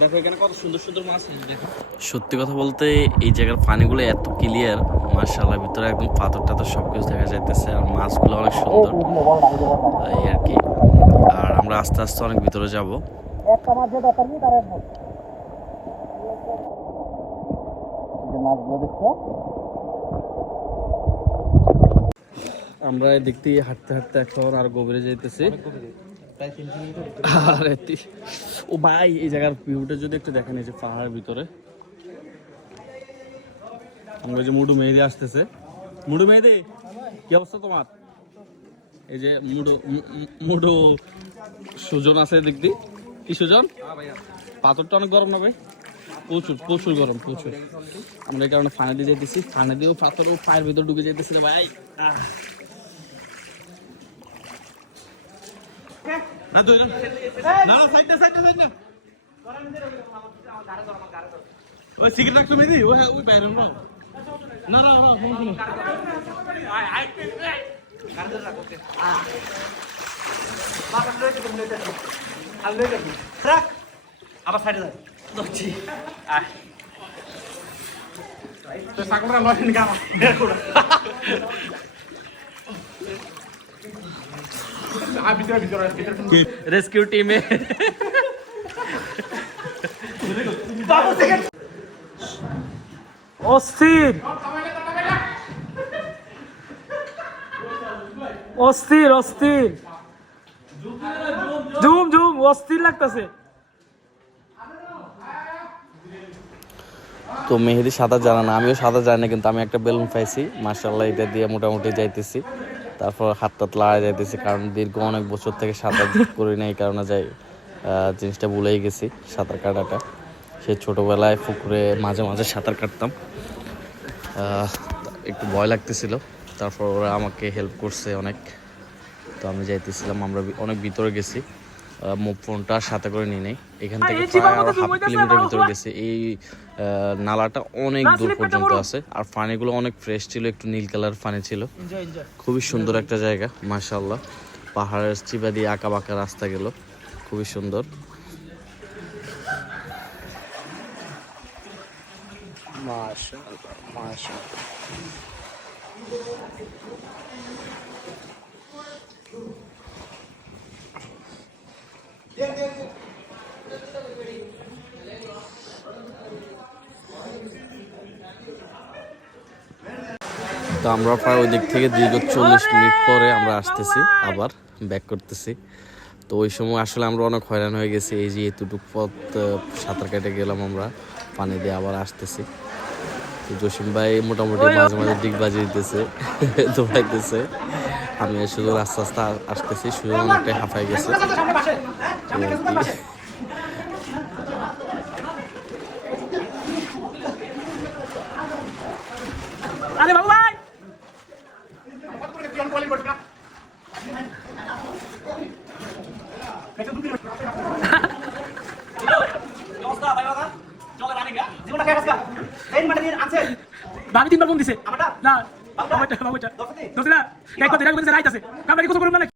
দেখো এখানে কত সুন্দর সুন্দর মাছ দেখো। সত্যি কথা বলতে এই জায়গার পানিগুলো এত ক্লিয়ার মার্শাল্লাহ ভিতরে একদম পাথর টাথর সব কিছু দেখা যাইতেছে আর মাছগুলো অনেক সুন্দর। এই আর কি। আর আমরা আস্তে আস্তে অনেক ভিতরে যাব। আমরা এদিক দিয়ে হাঁটতে হাঁটতে এখন আর গভীরে যাইতেছি। আর ও ভাই, এই জায়গার ভিউটা যদি একটু দেখেন, এই যে পাহাড়ের ভিতরে। আমরা যে মুডু মেহেদি আসতেছে। মুডু মেহেদি, কি অবস্থা তোমার? এই যে মুডু মুডু সুজন আছে দিক দি কি সুজন? পাথরটা অনেক গরম না ভাই? প্রচুর প্রচুর গরম, প্রচুর। আমরা এই কারণে ফানে দিয়ে যেতেছি ফানে দিয়েও পাথরও পায়ের ভিতর ঢুকে যেতেছি রে ভাই। আহ। না দুইজন। না না সাইড না সাইড না সাইড। না ওই সিগারেট রাখছো মেদি ওই ওই বাইরে না না না না ফোন করো আবার সাইডে যাই তো সাকরা লরেন গামা বের করো আ ভিতরে ভিতরে ভিতরে রেস্কিউ টিমে অস্থির অস্থির অস্থির ঝুম ঝুম অস্থির লাগতেছে তো মেহেদি সাঁতার জানা না আমিও সাঁতার জানি না কিন্তু আমি একটা বেলুন পাইছি। মার্শাল্লাহ এটা দিয়ে মোটামুটি যাইতেছি। তারপর হাত টাত লাড়া যাইতেছে কারণ দীর্ঘ অনেক বছর থেকে সাঁতার করি না এই কারণে যাই জিনিসটা ভুলেই গেছি, সাঁতার কাটাটা। সে ছোটোবেলায় পুকুরে মাঝে মাঝে সাঁতার কাটতাম। একটু ভয় লাগতেছিল, তারপর ওরা আমাকে হেল্প করছে অনেক। তো আমি যাইতেছিলাম, আমরা অনেক ভিতরে গেছি। ফোনটা সাথে করে নিয়ে নেই। এখান থেকে প্রায় আরও হাফ কিলোমিটার ভিতরে। গেছে। এই নালাটা অনেক দূর পর্যন্ত আছে। আর ফানিগুলো অনেক ফ্রেশ ছিল একটু নীল কালার ফানি ছিল। এনজয় এনজয় খুবই সুন্দর একটা জায়গা মাশাআল্লাহ। পাহাড়ের চিপা দিয়ে আঁকা বাঁকা রাস্তা গেল। খুবই সুন্দর। তো আমরা প্রায় ওই দিক থেকে দীর্ঘ চল্লিশ মিনিট পরে আমরা আসতেছি আবার ব্যাক করতেছি। তো ওই সময় আসলে আমরা অনেক হয়রান হয়ে গেছি এই যে এতটুক পথ সাঁতার কেটে গেলাম আমরা পানি দিয়ে আবার আসতেছি। তো জসিম ভাই মোটামুটি মাঝে মাঝে দিক বাজিয়ে দিতেছে দৌড়াইতেছে। আমি শুধু আস্তে আস্তে আসতেছি শুধু অনেকটাই হাঁপাই গেছে। আর কি। আরে বাবু ভাই! ভাবি তিনবার ফোন দিছে। না। বাবুটা? বাবুটা দোস্ত না। রাখবেন রাইতাছে কামড়া কিছু করব না